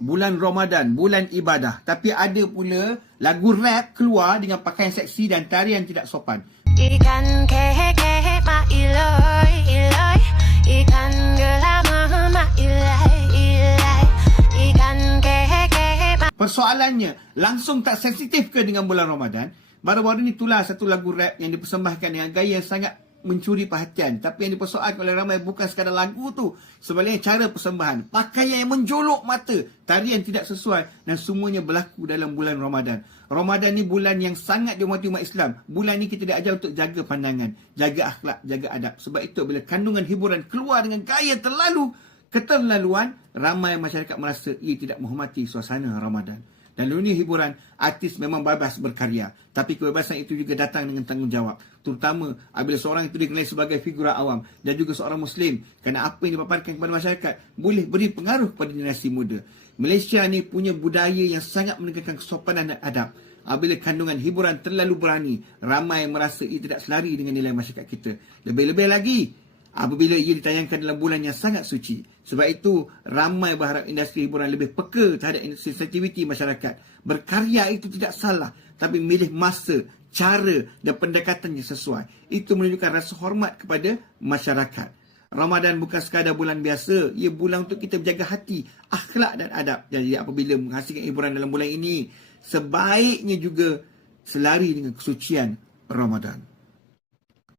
bulan Ramadan, bulan ibadah. Tapi ada pula lagu rap keluar dengan pakaian seksi dan tarian tidak sopan. Ikan kehe ma iloi iloi, ikan gelama ma ilai ilai, ikan kehe ma. Persoalannya, langsung tak sensitif ke dengan bulan Ramadan? Baru-baru ni tular satu lagu rap yang dipersembahkan dengan gaya yang sangat mencuri perhatian. Tapi yang dipersoalkan oleh ramai bukan sekadar lagu tu, sebaliknya cara persembahan, pakaian yang menjolok mata, tarian tidak sesuai, dan semuanya berlaku dalam bulan Ramadan. Ramadan ni bulan yang sangat dihormati umat Islam. Bulan ni kita diajar untuk jaga pandangan, jaga akhlak, jaga adab. Sebab itu bila kandungan hiburan keluar dengan gaya keterlaluan, ramai masyarakat merasa ia tidak menghormati suasana Ramadan. Dan dunia hiburan, artis memang bebas berkarya. Tapi kebebasan itu juga datang dengan tanggungjawab. Terutama apabila seorang itu dikenali sebagai figura awam dan juga seorang Muslim. Kerana apa yang dipaparkan kepada masyarakat boleh beri pengaruh kepada generasi muda. Malaysia ni punya budaya yang sangat menekankan kesopanan dan adab. Apabila kandungan hiburan terlalu berani, ramai merasa ia tidak selari dengan nilai masyarakat kita. Lebih-lebih lagi apabila ia ditayangkan dalam bulan yang sangat suci. Sebab itu, ramai berharap industri hiburan lebih peka terhadap sensitiviti masyarakat. Berkarya itu tidak salah, tapi milih masa, cara dan pendekatan yang sesuai. Itu menunjukkan rasa hormat kepada masyarakat. Ramadan bukan sekadar bulan biasa, ia bulan untuk kita menjaga hati, akhlak dan adab. Jadi apabila menghasilkan hiburan dalam bulan ini, sebaiknya juga selari dengan kesucian Ramadan.